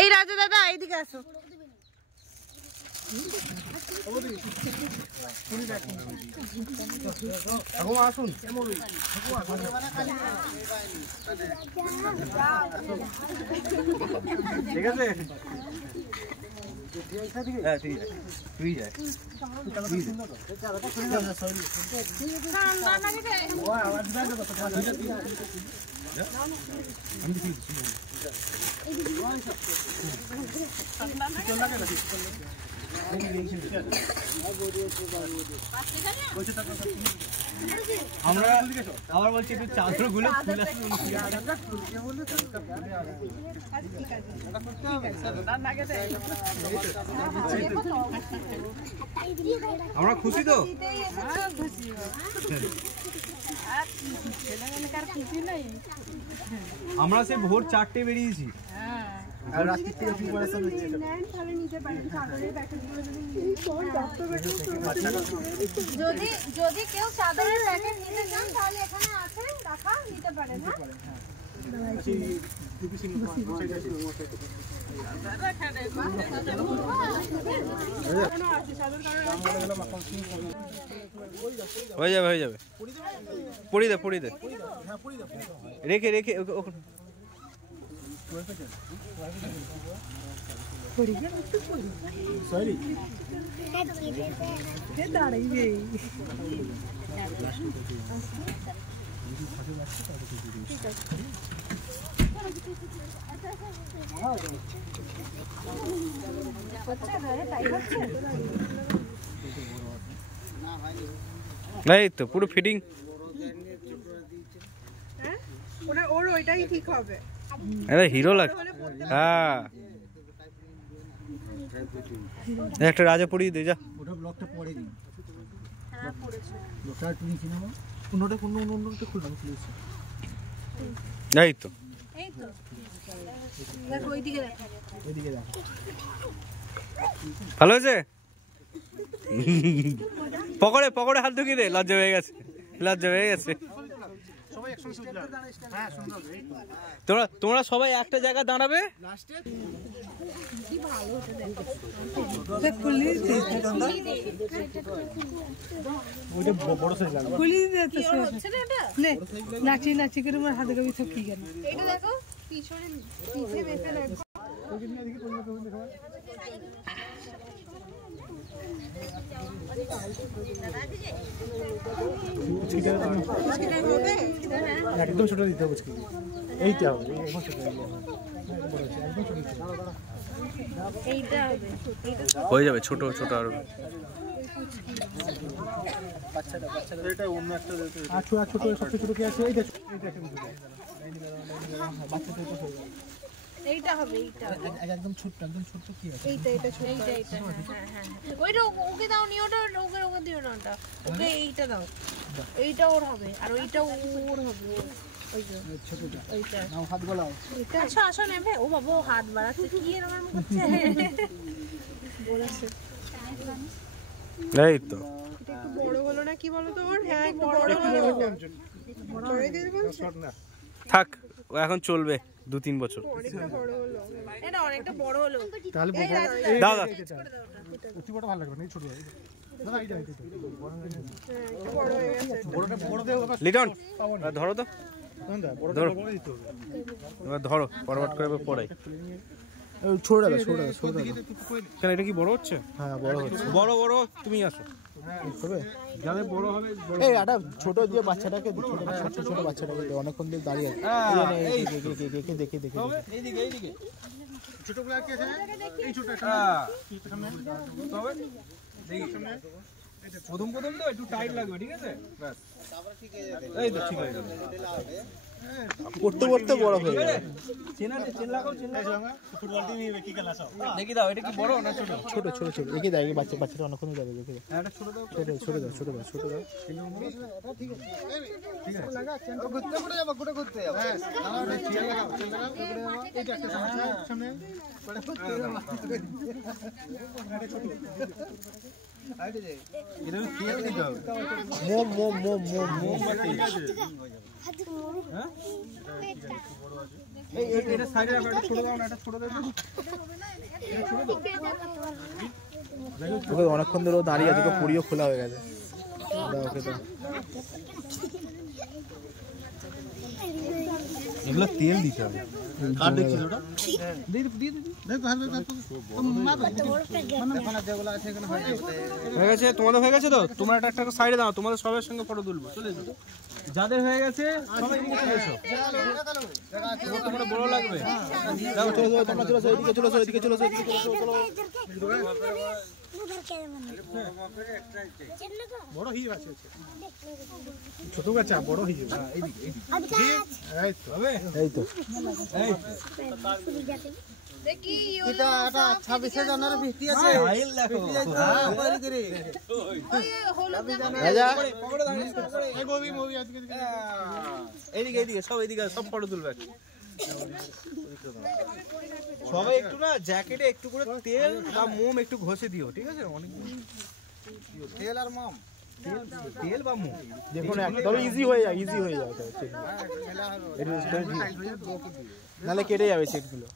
এই রাজা দাদা এইদিকে আসো। আসুন ঠিক আছে। হ্যাঁ ঠিক আছে তুই যায় আমরা আবার বলছি একটু চাদর গুলো আমরা খুশি তো আমরা সে ভোর 4টে বেরিয়েছি আর রাত্রি থেকে প্রিপারেশন হচ্ছে তাহলে নিতে পারেন চাদরের প্যাকেটগুলো যদি যদি কেউ চাদরের প্যাকেট নিতে চান তাহলে এখানে আছে রাখা নিতে পারেন হ্যাঁ হয়ে যাবে হয়ে যাবে পড়ি দে রেখে রেখে नहीं तो पूरा फिटिंग ওর ওইটাই ঠিক হবে আরে হিরো লাগ হ্যাঁ একটা রাজা পড়িয়ে দে যা ওটা ব্লকটা পড়ে দিই হ্যাঁ পড়েছে ব্লকটা তুমি কি নাও কোনটা কোনটা খুললাম খুলেছে এই তো দেখো ওইদিকে দেখো ভালো আছে পকড়ে পকড়ে হাত ঢুকিয়ে দে লজ্জা হয়ে গেছে সবাই একসঙ্গে হ্যাঁ সুন্দর তোমরা সবাই একটা জায়গায় দাঁড়াবে লাস্টে কি ভালো হতে দেখো খুলি দে ওইটা বড় সাইজ লাগবে খুলি দে তো হচ্ছে না এটা নে নাচি করে আমার হাতে কবি থাকি কেন এটা দেখো পিছে বেঁচে লাগছে ওই দিন দেখি কোন কোন দেখো একদম ছোট দিতে হবে এইটা হবে একদম ছোট এইটা হবে হয়ে যাবে ছোট ছোট আর বাচ্চাটা এটা অন্য একটা ছোট সবচেয়ে ছোট কি আছে এইটা বাচ্চাটা এটা হয়ে যাবে এইটা হবে একদম ছোট কি আছে এইটা ছোট এইটা হ্যাঁ ওইটা ওকে দাও নি ওটা ওকে দিও না ওটা ওকে এইটা দাও এইটা ওর হবে আর ওইটা ওর হবে ওই যে ছোটটা এইটা নাও হাত গলাও এটা আচ্ছা আসো নেবে ও বাবা হাত বাড়াচ্ছে কি এরকম করছে বলেছে এই তো এটা একটু বড় হলো না কি বলো তো ওর হ্যাঁ একটু বড় হলো বড় দিয়ে বলছো থাক ও এখন চলবে 2-3 বছর অনেকটা বড় হলো এটা অনেকটা বড় হলো তাহলে দাও বড় ভালো লাগবে না ছোট দাদা এইটা বড় হয়ে গেছে বড় দেও লিটন ধরো তো ধরো ধরো ফরওয়ার্ড করে পড়াই ছোট দাদা কেন এটা কি বড় হচ্ছে হ্যাঁ বড় হচ্ছে বড় তুমি আসো হবে যাবে বড় হবে এই এটা ছোট যে বাচ্চাটাকে ছোট বাচ্চাটাকে অনেকক্ষণ ধরে দাঁড়িয়ে আছে দেখে এইদিকে ছোটগুলা কি আছে এই ছোটটা সামনে তবে দেখি সামনে প্রথম তো একটু টাইট লাগবে ঠিক আছে বাস তারপর ঠিক হয়ে যাবে এই তো ঠিক হয়ে যাবে পড়তে বড় হয়ে যাবে চেন লাগাও ফুটবল টিম কি খেলা সব দেখি দাও এটা কি বড় না ছোট দেখি দাও এই বাচ্চাটা অনেকক্ষণ যাবে দেখি এটা ছোট দাও এটা ঠিক আছে লাগা চেন ঘুরতে যাবে ঘুরতে যাবে হ্যাঁ দাও চেন লাগাও এইটা একটা সামনে পড়ে ঘুরতে যাবে এটা ছোট আইডি দে এটা ক্লিয়ার দিতে হবে মোমবাতি হ্যাঁ এটা সাইডে রাখো, এটা ছোট দাও না, এটা ছোট দাও। ওকে অনেকক্ষণ ধরে দাঁড়িয়ে আছে, পুরিও খোলা হয়ে গেছে। ওকে দাও। এগুলো তেল দিতে হবে। কার দেখছিস ওটা? হয়ে গেছে তোমাদের? হয়ে গেছে তো? তোমরা একটা একটা সাইডে দাও, তোমাদের সবার সঙ্গে ফটো তুলবো। চলে এসো, যাদের হয়ে গেছে সবাই এদিকে চলে এসো। তোমরা বড় লাগবে, দাও চলো চলো, তোমরা চলো এদিকে, চলো এদিকে, চলো এদিকে, বড় হয়ে গেছে, ছোট গাছ বড় হয়ে যাবে। এইদিকে এই তো দেখি এটা 26 জানুয়ারি বৃষ্টি আছে। ফাইল দেখো। বাইরে করে রাজা এইদিকে এইদিকে সব এইদিকে সব ফটো তুলবে। সবাই একটু না জ্যাকেটে একটু করে তেল বা মোম একটু ঘষে দিও, ঠিক আছে? অনেক তেল আর মাম তেল বা মোম দেখুন, তবে ইজি হয়ে যায়, ইজি হয়ে যায়। নাহলে কেটে যাবে সেটগুলো।